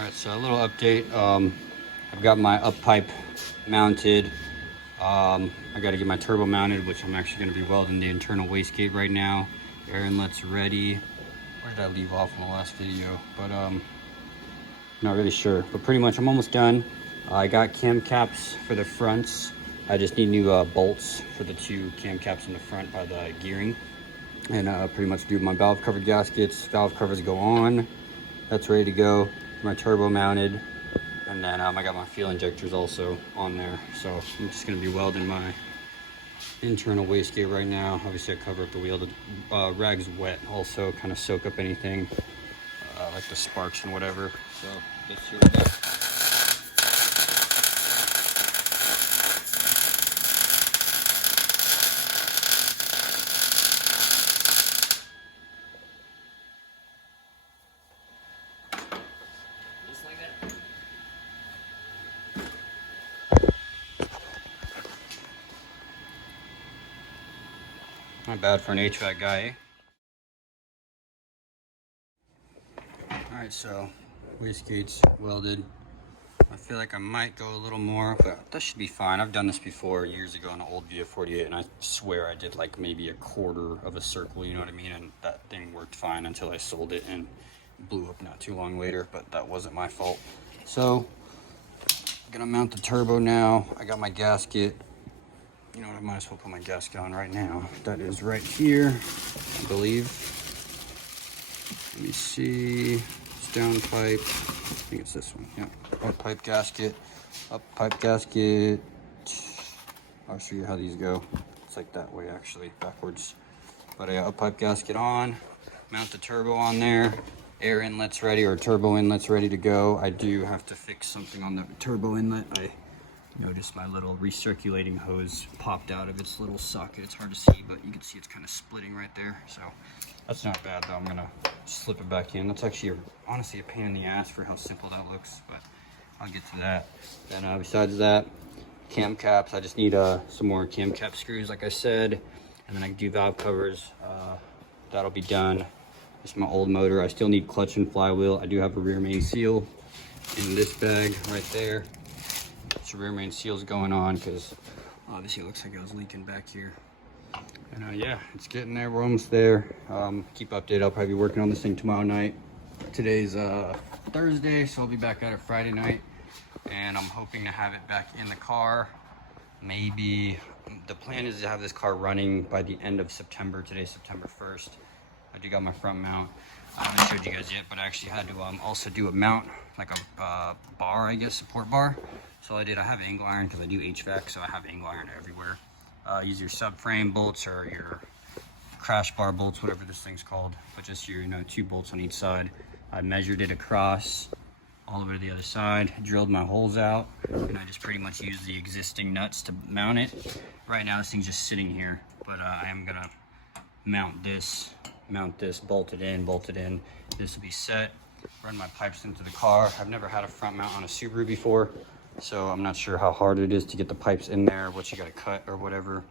Alright, so a little update. I've got my up pipe mounted. I got to get my turbo mounted, which I'm actually going to be welding the internal wastegate right now. Air inlet's ready. Where did I leave off in the last video? But not really sure. But pretty much I'm almost done. I got cam caps for the fronts. I just need new bolts for the two cam caps in the front by the gearing. And pretty much do my valve covered gaskets. Valve covers go on. That's ready to go. My turbo mounted, and then I got my fuel injectors also on there. So I'm just gonna be welding my internal wastegate right now. Obviously I cover up the wheel. The rag's wet also, kind of soak up anything like the sparks and whatever. So let's see what we got. Not bad for an HVAC guy, eh? Alright, so wastegate's welded. I feel like I might go a little more, but that should be fine. I've done this before years ago on an old VF48, and I swear I did like maybe a quarter of a circle, you know what I mean? And that thing worked fine until I sold it and blew up not too long later, but that wasn't my fault. So, I'm gonna mount the turbo now. I got my gasket. You know what, I might as well put my gasket on right now. That is right here, I believe. Let me see. It's down pipe. I think it's this one. Yeah. Up pipe gasket. Up pipe gasket. I'll show you how these go. It's like that way actually, backwards. But I got up pipe gasket on. Mount the turbo on there. Air inlet's ready, or turbo inlet's ready to go. I do have to fix something on the turbo inlet. I noticed my little recirculating hose popped out of its little socket. It's hard to see, but you can see it's kind of splitting right there. So that's not bad though. I'm gonna slip it back in. That's actually honestly a pain in the ass for how simple that looks, but I'll get to that. Then besides that, cam caps. I just need some more cam cap screws, like I said, and then I can do valve covers. That'll be done. This is my old motor. I still need clutch and flywheel. I do have a rear main seal in this bag right there. So rear main seal's going on because obviously it looks like it was leaking back here. And yeah, it's getting there. We're almost there. Keep updated. I'll probably be working on this thing tomorrow night. Today's Thursday, so I'll be back at it Friday night. And I'm hoping to have it back in the car. Maybe the plan is to have this car running by the end of September. Today's September 1st. I do got my front mount. I haven't showed you guys yet, but I actually had to also do a mount, like a bar, I guess, support bar. So I have angle iron because I do HVAC, so I have angle iron everywhere. Use your subframe bolts or your crash bar bolts, whatever this thing's called, but just your, 2 bolts on each side. I measured it across all over to the other side, drilled my holes out, and I just pretty much used the existing nuts to mount it. Right now this thing's just sitting here, but I am gonna mount this, bolt it in. This will be set, run my pipes into the car. I've never had a front mount on a Subaru before, so I'm not sure how hard it is to get the pipes in there, what you gotta cut or whatever.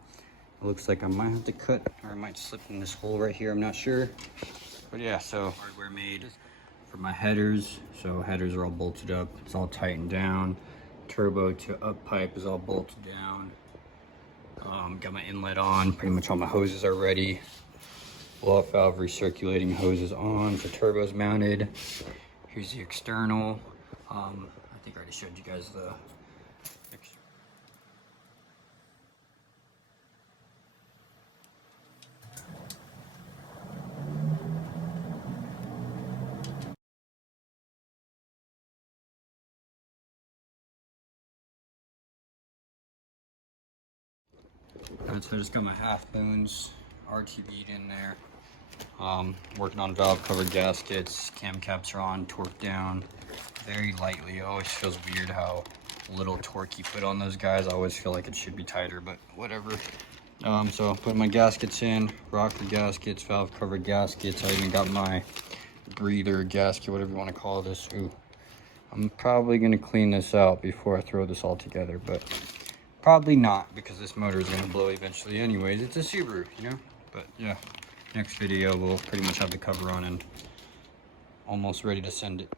It looks like I might have to cut, or I might slip in this hole right here, I'm not sure. But yeah, so hardware made for my headers. So headers are all bolted up, it's all tightened down. Turbo to up pipe is all bolted down. Got my inlet on, pretty much all my hoses are ready. Blow-off valve recirculating hoses on for turbos mounted. Here's the external. I think I already showed you guys the Alright, so I just got my half moons RTB'd in there. Working on valve covered gaskets. Cam caps are on, torque down very lightly. It always feels weird how little torque you put on those guys. I always feel like it should be tighter, but whatever. So put my gaskets in, rocker gaskets, valve covered gaskets. I even got my breather gasket, whatever you want to call this. Ooh, I'm probably gonna clean this out before I throw this all together, but probably not, because this motor is going to blow eventually anyways. It's a Subaru, But yeah, next video we'll pretty much have the cover on and almost ready to send it.